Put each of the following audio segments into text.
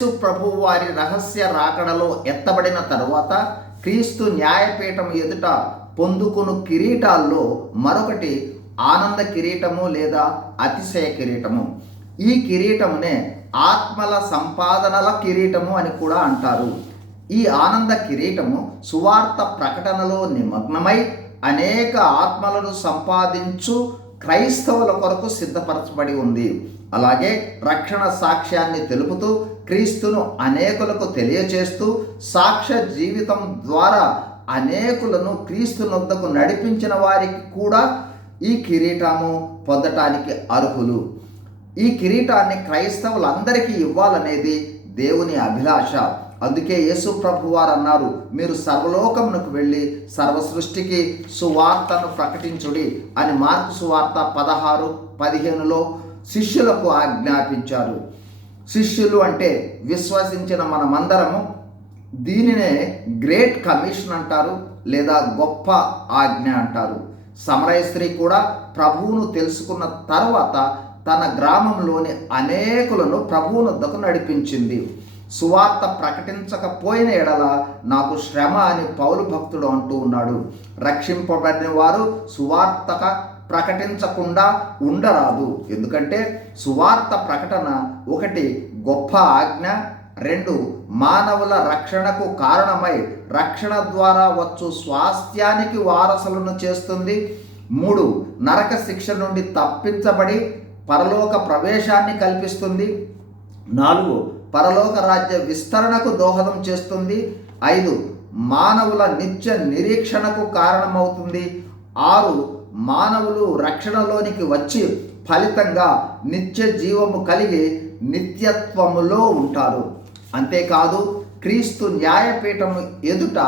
యేసు ప్రభువు వారి రహస్య రాకడలో ఎత్తబడిన తరువాత క్రీస్తు న్యాయపీఠం ఎదుట పొందుకును కిరీటాల్లో మరొకటి ఆనంద కిరీటము లేదా అతిశయ కిరీటము. ఈ కిరీటమునే ఆత్మల సంపాదనల కిరీటము అని కూడా అంటారు. ఈ ఆనంద కిరీటము సువార్త ప్రకటనలో నిమగ్నమై అనేక ఆత్మలను సంపాదించు క్రైస్తవుల కొరకు సిద్ధపరచబడి ఉంది. అలాగే రక్షణ సాక్ష్యాన్ని తెలుపుతూ క్రీస్తును అనేకులకు తెలియచేస్తూ సాక్ష్య జీవితం ద్వారా అనేకులను క్రీస్తు నొద్దకు నడిపించిన వారికి కూడా ఈ కిరీటము పొందటానికి అర్హులు. ఈ కిరీటాన్ని క్రైస్తవులందరికీ ఇవ్వాలనేది దేవుని అభిలాష. అందుకే యేసు ప్రభు వారు అన్నారు, మీరు సర్వలోకమునకు వెళ్ళి సర్వ సృష్టికి సువార్తను ప్రకటించుడి అని మార్కు సువార్త 16:15లో శిష్యులకు ఆజ్ఞాపించారు. శిష్యులు అంటే విశ్వసించిన మనమందరము. దీనినే గ్రేట్ కమిషన్ అంటారు లేదా గొప్ప ఆజ్ఞ అంటారు. సమరయ స్త్రీ కూడా ప్రభువును తెలుసుకున్న తర్వాత తన గ్రామంలోని అనేకులను ప్రభువు వద్దకు నడిపించింది. సువార్త ప్రకటించకపోయిన ఎడల నాకు శ్రమ అని పౌలు భక్తుడు అంటూ ఉన్నాడు. రక్షింపబడిన వారు సువార్తక ప్రకటించకుండా ఉండరాదు. ఎందుకంటే సువార్త ప్రకటన ఒకటి గొప్ప ఆజ్ఞ, 2 మానవుల రక్షణకు కారణమై రక్షణ ద్వారా వచ్చు స్వాస్థ్యానికి వారసులను చేస్తుంది, 3 నరక శిక్ష నుండి తప్పించబడి పరలోక ప్రవేశాన్ని కల్పిస్తుంది, 4 పరలోక రాజ్య విస్తరణకు దోహదం చేస్తుంది, 5 మానవుల నిత్య నిరీక్షణకు కారణమవుతుంది, 6 మానవులు రక్షణలోనికి వచ్చి ఫలితంగా నిత్య జీవము కలిగి నిత్యత్వములో ఉంటారు. అంతేకాదు క్రీస్తు న్యాయపీఠము ఎదుట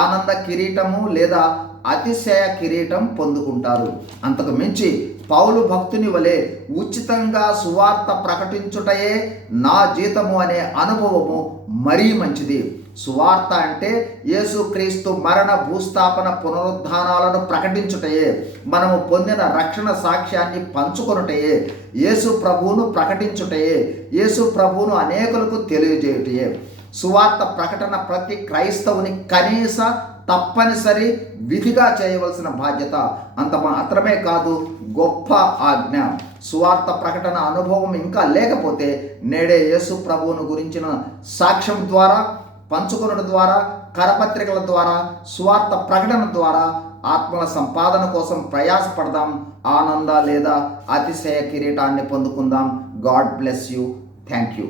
ఆనంద కిరీటము లేదా అతిశయ కిరీటం పొందుకుంటారు. అంతకు మించి పౌలు భక్తుని వలె ఉచితంగా సువార్త ప్రకటించుటయే నా జీతము అనే అనుభవము మరీ మంచిది. సువార్త అంటే యేసుక్రీస్తు మరణ భూస్థాపన పునరుద్ధానాలను ప్రకటించుటయే, మనము పొందిన రక్షణ సాక్ష్యాన్ని పంచుకొనుటయే, యేసు ప్రభువును ప్రకటించుటయే, యేసు ప్రభువును అనేకులకు తెలియజేయుటయే. సువార్త ప్రకటన ప్రతి క్రైస్తవుని కనీస తప్పనిసరి విధిగా చేయవలసిన బాధ్యత. అంత మాత్రమే కాదు, గొప్ప ఆజ్ఞ. సువార్త ప్రకటన అనుభవం ఇంకా లేకపోతే నేడే యేసు ప్రభువును గురించిన సాక్ష్యం ద్వారా, పంచుకొనడం ద్వారా, కరపత్రికల ద్వారా, సువార్త ప్రకటన ద్వారా ఆత్మల సంపాదన కోసం ప్రయాసపడదాం. ఆనంద లేదా అతిశయ కిరీటాన్ని పొందుకుందాం. God bless you. Thank you.